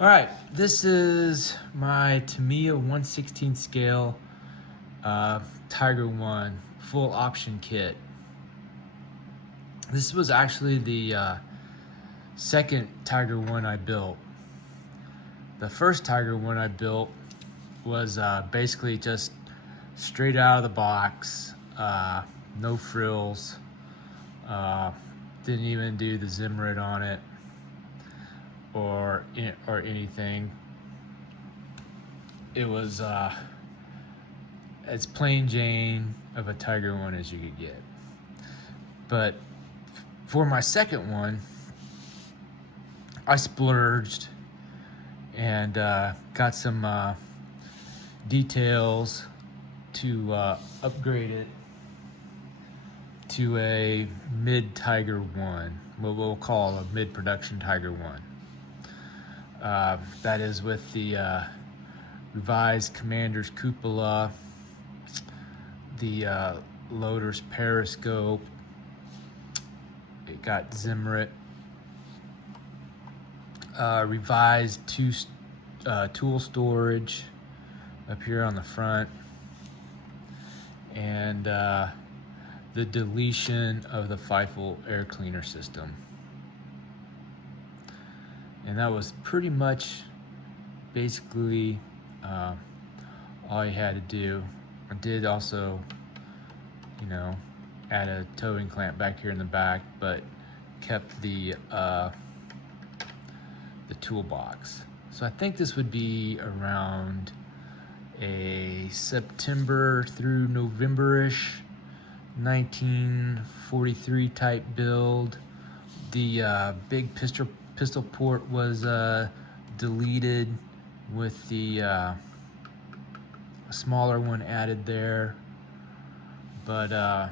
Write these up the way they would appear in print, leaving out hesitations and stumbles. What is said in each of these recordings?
All right, this is my Tamiya 1/16 scale Tiger One full option kit. This was actually the second Tiger One I built. The first Tiger One I built was basically just straight out of the box, no frills, didn't even do the Zimmerit on it or anything. It was as plain Jane of a Tiger One as you could get. But for my second one, I splurged and got some details to upgrade it to a mid Tiger One, what we'll call a mid production Tiger One. That is with the revised Commander's cupola, the loader's periscope. It got Zimmerit, revised tool storage up here on the front, and the deletion of the Feifel air cleaner system. And that was pretty much basically all you had to do. I did also, add a towing clamp back here in the back, but kept the toolbox. So I think this would be around a September through November-ish 1943 type build. The big pistol port was deleted with the smaller one added there, but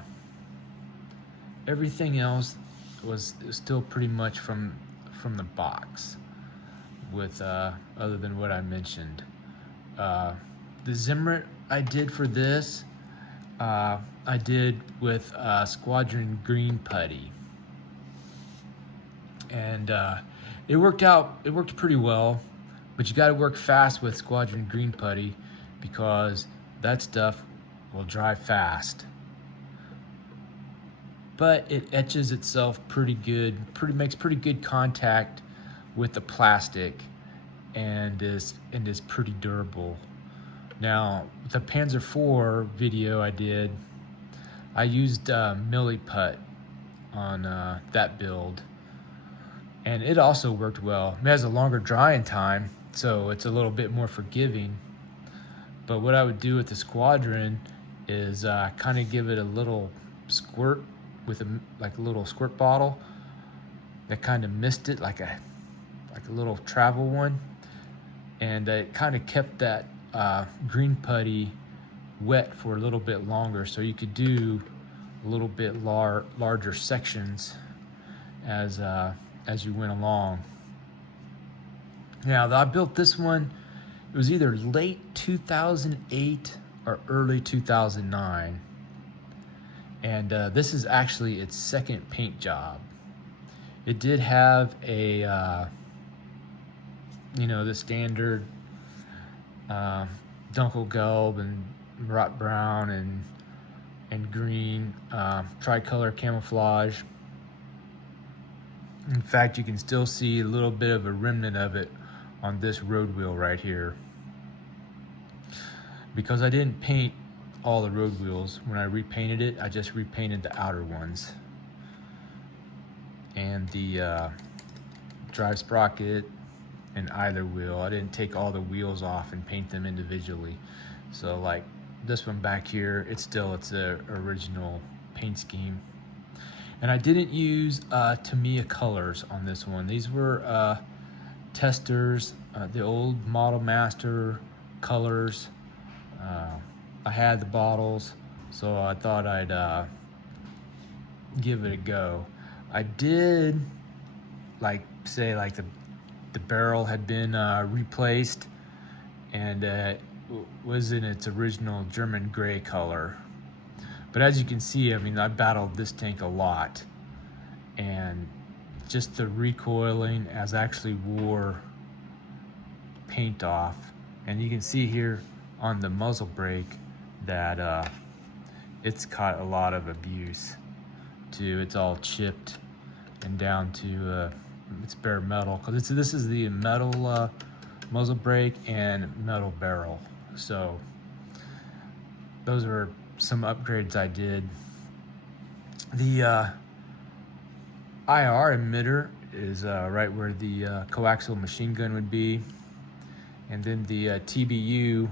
everything else was still pretty much from the box, with other than what I mentioned. The Zimmerit I did for this, I did with Squadron Green putty, and it worked pretty well. But you got to work fast with Squadron Green putty, because that stuff will dry fast. But it etches itself pretty good, makes pretty good contact with the plastic, and is pretty durable. Now, the Panzer IV video I did, I used Milliput on that build, and it also worked well. It has a longer drying time, so it's a little bit more forgiving. But what I would do with the Squadron is kind of give it a little squirt with a little squirt bottle that kind of mist it like a little travel one, and it kind of kept that green putty wet for a little bit longer, so you could do a little bit larger sections as you went along. Now, I built this one, it was either late 2008 or early 2009. And this is actually its second paint job. It did have a, the standard Dunkelgelb and Rot Brown and green tricolor camouflage. In fact, you can still see a little bit of a remnant of it on this road wheel right here. Because I didn't paint all the road wheels when I repainted it, I just repainted the outer ones. And the drive sprocket and either wheel, I didn't take all the wheels off and paint them individually. So like this one back here, it's the original paint scheme. And I didn't use Tamiya colors on this one. These were testers, the old Model Master colors. I had the bottles, so I thought I'd give it a go. I did say the barrel had been replaced, and was in its original German gray color. But as you can see, I mean, I battled this tank a lot, and just the recoiling as I actually wore paint off, and you can see here on the muzzle brake that it's caught a lot of abuse too. It's all chipped and down to it's bare metal, because this is the metal muzzle brake and metal barrel. So those were some upgrades I did. The IR emitter is right where the coaxial machine gun would be, and then the TBU,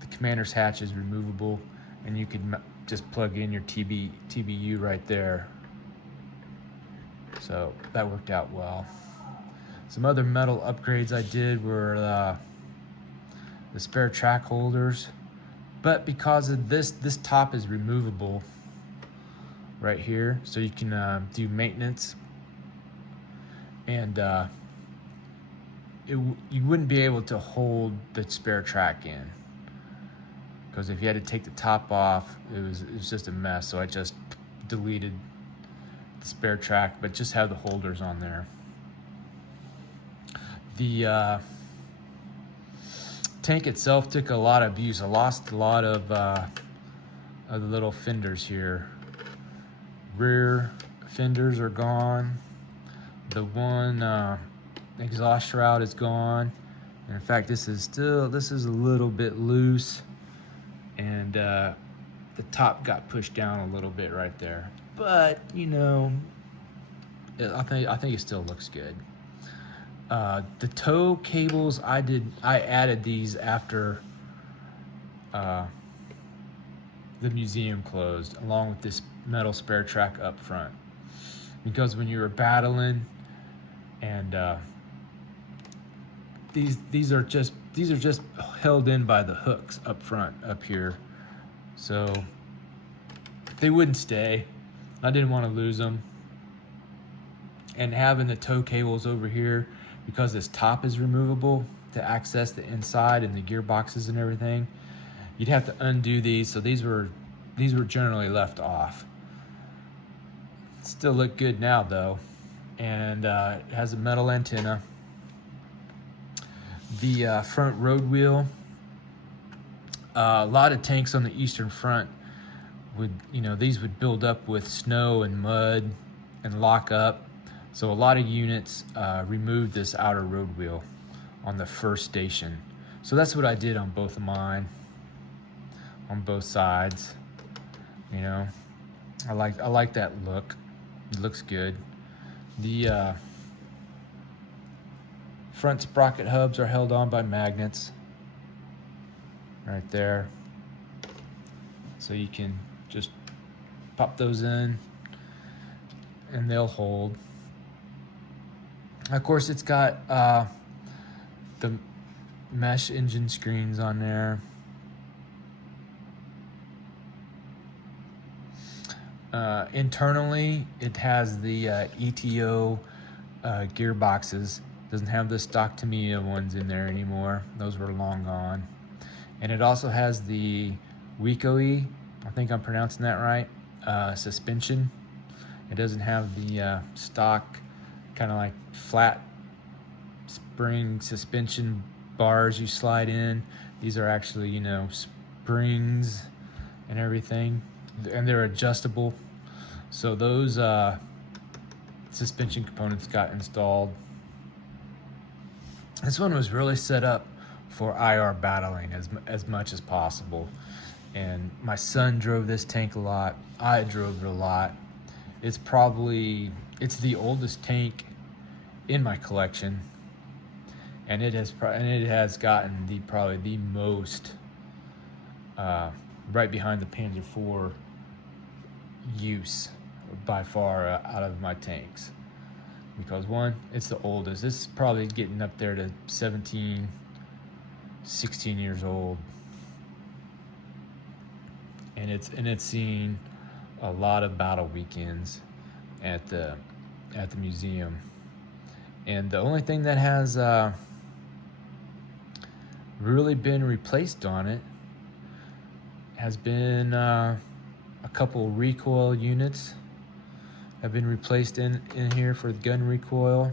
the commander's hatch, is removable, and you could just plug in your TBU right there. So that worked out well. Some other metal upgrades I did were the spare track holders, but because of this top is removable right here, so you can do maintenance, and you wouldn't be able to hold the spare track in, because if you had to take the top off, it was just a mess. So I just deleted the spare track, but just have the holders on there. The tank itself took a lot of abuse. I lost a lot of the little fenders here. Rear fenders are gone. The one exhaust shroud is gone. And in fact, this is a little bit loose, and the top got pushed down a little bit right there. But you know, I think it still looks good. The tow cables, I added these after the museum closed, along with this metal spare track up front, because when you were battling, and these are just held in by the hooks up front up here, so they wouldn't stay. I didn't want to lose them. And having the tow cables over here, because this top is removable to access the inside and the gearboxes and everything, you'd have to undo these. So these were generally left off. Still look good now though, and it has a metal antenna. The front road wheel, a lot of tanks on the Eastern Front these would build up with snow and mud and lock up. So a lot of units removed this outer road wheel on the first station. So that's what I did on both of mine, on both sides. You know, I like that look. It looks good. The front sprocket hubs are held on by magnets right there. So you can just pop those in and they'll hold. Of course, it's got the mesh engine screens on there. Internally, it has the ETO gearboxes. Doesn't have the stock Tamiya ones in there anymore. Those were long gone. And it also has the Weekoe, I think I'm pronouncing that right, suspension. It doesn't have the stock kind of like flat spring suspension bars you slide in. These are actually, springs and everything, and they're adjustable. So those suspension components got installed. This one was really set up for IR battling as much as possible. And my son drove this tank a lot. I drove it a lot. It's the oldest tank in my collection, and it has gotten probably the most right behind the Panzer IV use by far out of my tanks, because one, it's the oldest. This is probably getting up there to 17, 16 years old, and it's seen a lot of battle weekends at the museum. And the only thing that has really been replaced on it has been a couple recoil units have been replaced in here for gun recoil,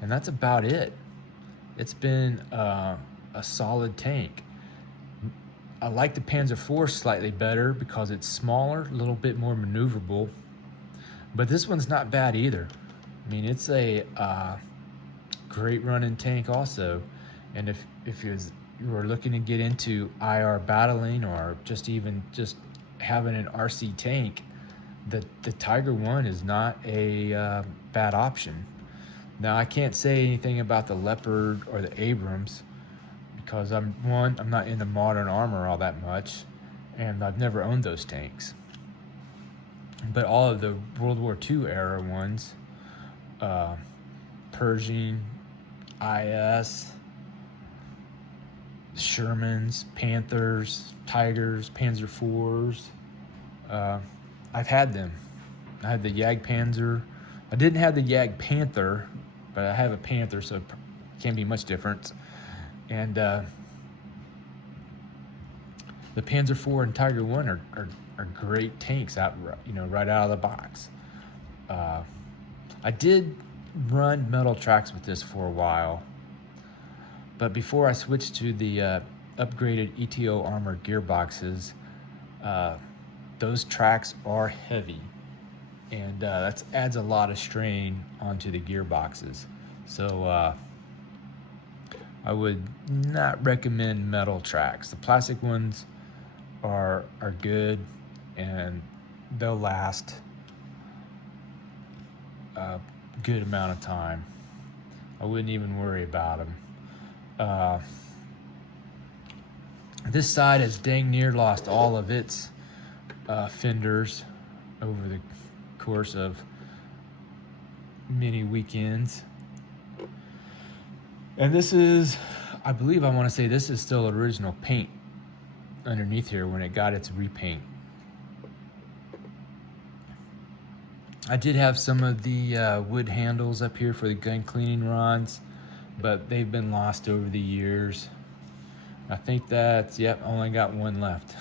and that's about it. it's been a solid tank. I like the Panzer IV slightly better because it's smaller, a little bit more maneuverable, but this one's not bad either. I mean, it's a great running tank also. And if you were looking to get into IR battling or just having an RC tank, the Tiger One is not a bad option. Now, I can't say anything about the Leopard or the Abrams because I'm not into modern armor all that much, and I've never owned those tanks. But all of the World War II era ones, Pershing, IS, Shermans, Panthers, Tigers, Panzer IVs, I've had them. I had the Jagdpanzer. I didn't have the Jagdpanther, but I have a Panther, so it can't be much difference. And the Panzer IV and Tiger One are great tanks out, right out of the box. I did run metal tracks with this for a while, but before I switched to the upgraded ETO armor gearboxes, those tracks are heavy, and that adds a lot of strain onto the gearboxes. So I would not recommend metal tracks. The plastic ones are good, and they'll last a good amount of time. I wouldn't even worry about them. This side has dang near lost all of its fenders over the course of many weekends. And this is, I believe I want to say this is still original paint underneath here when it got its repaint. I did have some of the wood handles up here for the gun cleaning rods, but they've been lost over the years. I think that's, only got one left.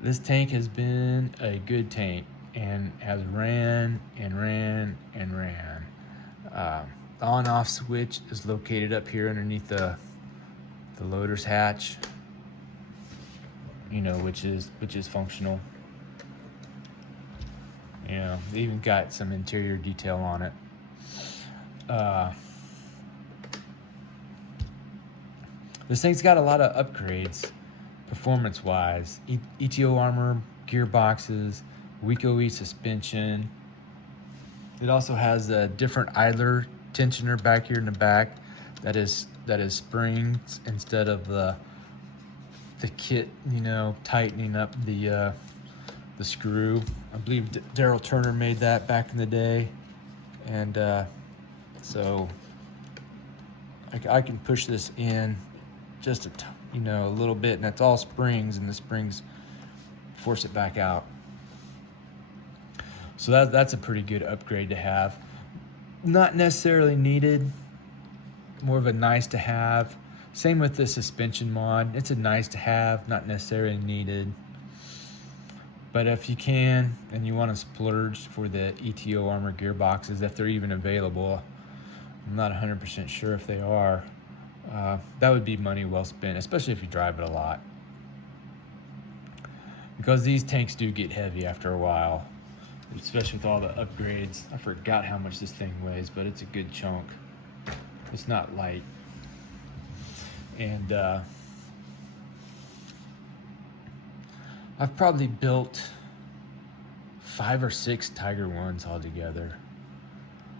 This tank has been a good tank and has ran and ran and ran. The on-off switch is located up here underneath the loader's hatch, which is functional. They even got some interior detail on it. This thing's got a lot of upgrades performance-wise. ETO armor, gearboxes, Weeco-E suspension. It also has a different idler tensioner back here in the back that is springs instead of the kit, tightening up the screw. I believe Daryl Turner made that back in the day, and so I can push this in just a little bit, and that's all springs, and the springs force it back out. So that's a pretty good upgrade to have. Not necessarily needed, more of a nice to have. Same with the suspension mod. It's a nice to have, not necessarily needed. But if you can and you want to splurge for the ETO armor gearboxes, if they're even available, I'm not 100% sure if they are, that would be money well spent, especially if you drive it a lot. Because these tanks do get heavy after a while, especially with all the upgrades. I forgot how much this thing weighs, but it's a good chunk. It's not light. And I've probably built 5 or 6 Tiger Ones altogether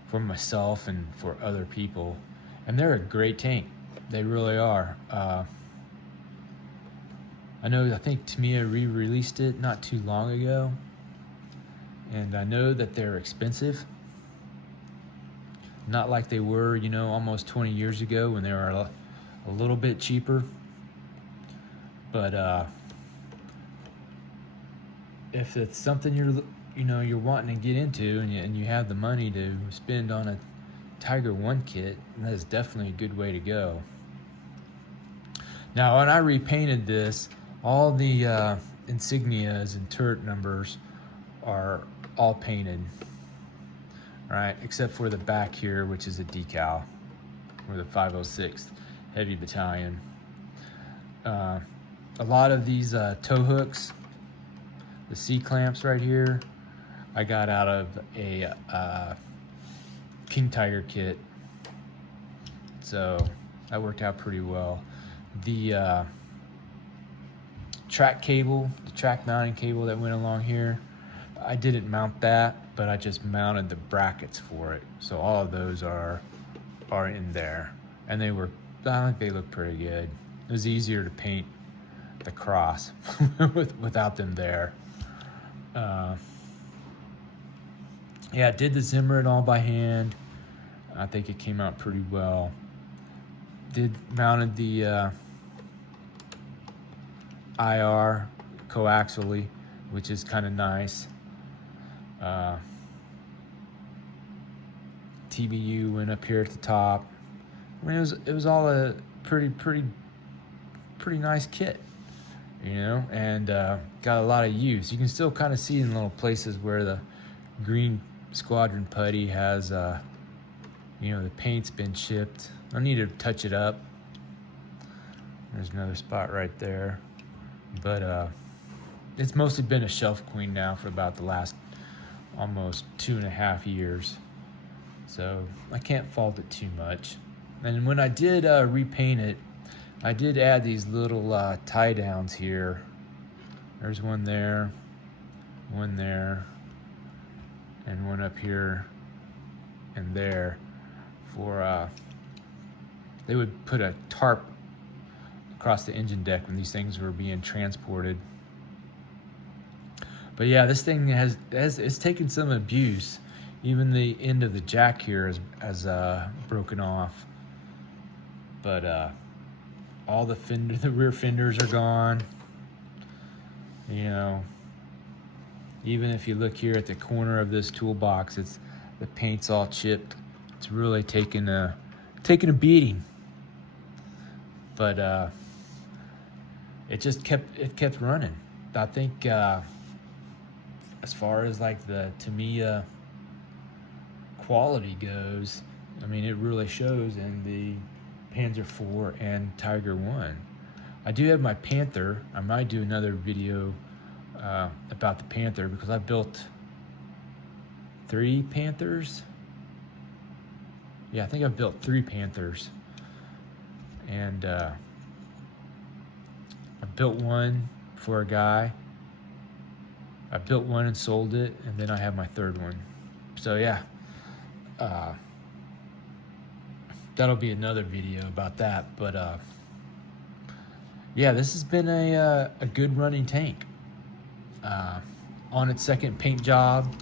for myself and for other people. And they're a great tank. They really are. I think Tamiya re-released it not too long ago. And I know that they're expensive. Not like they were, almost 20 years ago when they were a little bit cheaper. But if it's something you're wanting to get into and you have the money to spend on a Tiger One kit, that is definitely a good way to go. Now, when I repainted this, all the insignias and turret numbers are all painted. right? Except for the back here, which is a decal. We're the 506th Heavy Battalion. A lot of these tow hooks, the C-clamps right here, I got out of a King Tiger kit. So that worked out pretty well. The track cable, the track mounting cable that went along here, I didn't mount that, but I just mounted the brackets for it. So all of those are in there, and I think they look pretty good. It was easier to paint the cross without them there. Yeah, I did the Zimmer and all by hand. I think it came out pretty well. Mounted the IR coaxially, which is kind of nice. TBU went up here at the top. I mean, it was all a pretty nice kit, you know, and got a lot of use. You can still kind of see in little places where the green squadron putty has, you know, the paint's been chipped. I need to touch it up. There's another spot right there, but it's mostly been a shelf queen now for about the last almost 2.5 years, so I can't fault it too much. And when I did repaint it, I did add these little tie downs here. There's one there, and one up here and there for they would put a tarp across the engine deck when these things were being transported. But yeah, this thing it's taken some abuse. Even the end of the jack here has broken off. But all the rear fenders are gone. You know, even if you look here at the corner of this toolbox, the paint's all chipped. It's really taken a beating. But it kept running. I think as far as like the Tamiya quality goes, I mean, it really shows in the Panzer IV and Tiger I. I do have my Panther. I might do another video about the Panther, because I built 3 Panthers. Yeah, I think I've built 3 Panthers. And I built one for a guy. I built one and sold it, and then I have my 3rd one. So yeah, that'll be another video about that. But yeah, this has been a good running tank. On its 2nd paint job,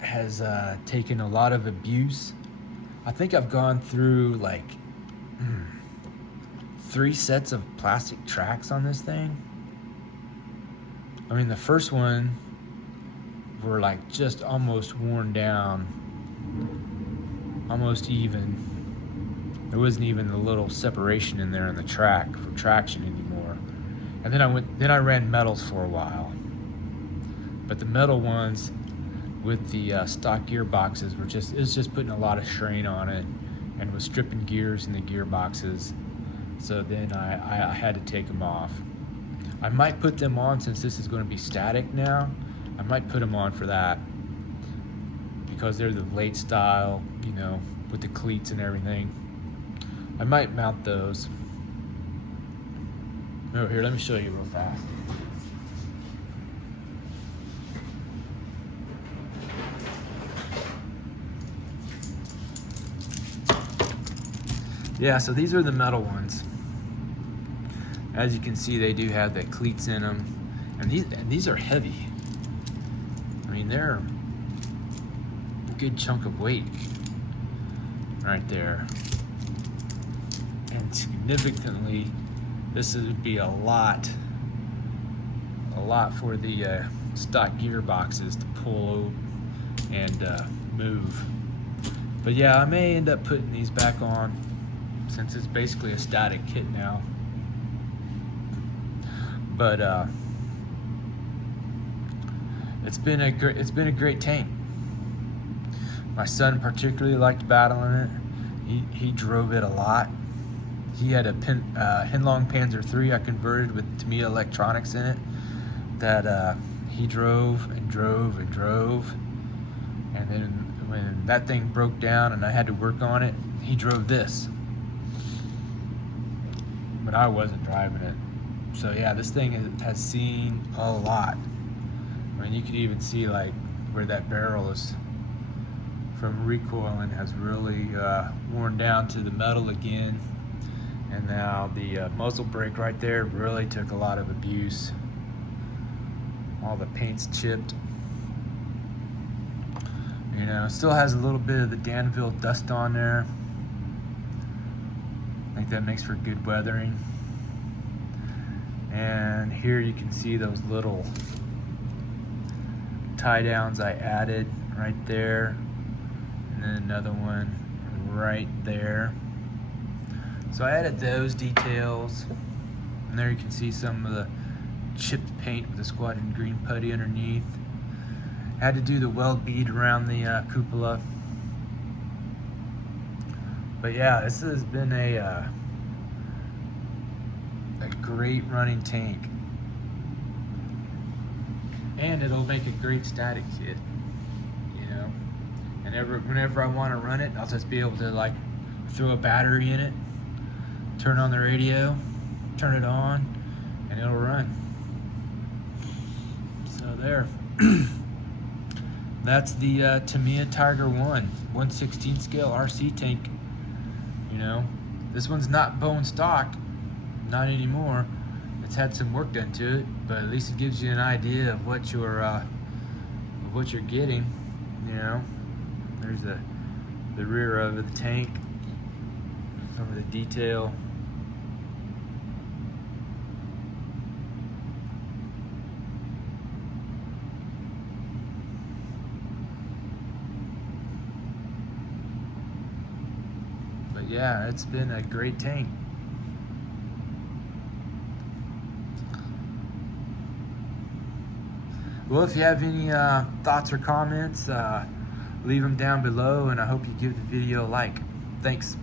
has taken a lot of abuse. I think I've gone through like 3 sets of plastic tracks on this thing. I mean, the first one were like just almost worn down, almost even. There wasn't even a little separation in there in the track for traction anymore. And then I ran metals for a while. But the metal ones with the stock gearboxes it was just putting a lot of strain on it, and was stripping gears in the gearboxes. So then I had to take them off. I might put them on, since this is going to be static now. I might put them on for that, because they're the late style, you know, with the cleats and everything. I might mount those. Oh, here, let me show you real fast. Yeah, so these are the metal ones. As you can see, they do have the cleats in them, and these are heavy. I mean, they're a good chunk of weight right there. And significantly, this would be a lot for the stock gearboxes to pull and move. But yeah, I may end up putting these back on, since it's basically a static kit now. But it's been a great tank. My son particularly liked battling it. He drove it a lot. He had a Hinlong Panzer III I converted with Tamiya electronics in it that he drove and drove and drove. And then when that thing broke down and I had to work on it, he drove this. But I wasn't driving it. So yeah, this thing has seen a lot. I mean, you could even see like where that barrel is from recoiling has really worn down to the metal again. And now the muzzle brake right there really took a lot of abuse. All the paint's chipped. You know, still has a little bit of the Danville dust on there. I think that makes for good weathering. And here you can see those little tie downs I added right there. And then another one right there. So I added those details. And there you can see some of the chipped paint with the squadron green putty underneath. Had to do the weld bead around the cupola. But yeah, this has been a great running tank. And it'll make a great static kit, you know. And whenever I want to run it, I'll just be able to like throw a battery in it, turn on the radio, turn it on, and it'll run. So there. That's the Tamiya Tiger 1/1/16 scale RC tank. You know, this one's not bone stock, not anymore. It's had some work done to it, but at least it gives you an idea of what you're getting. You know, there's the rear of the tank, some of the detail. But yeah, it's been a great tank. Well, if you have any thoughts or comments, leave them down below, and I hope you give the video a like. Thanks.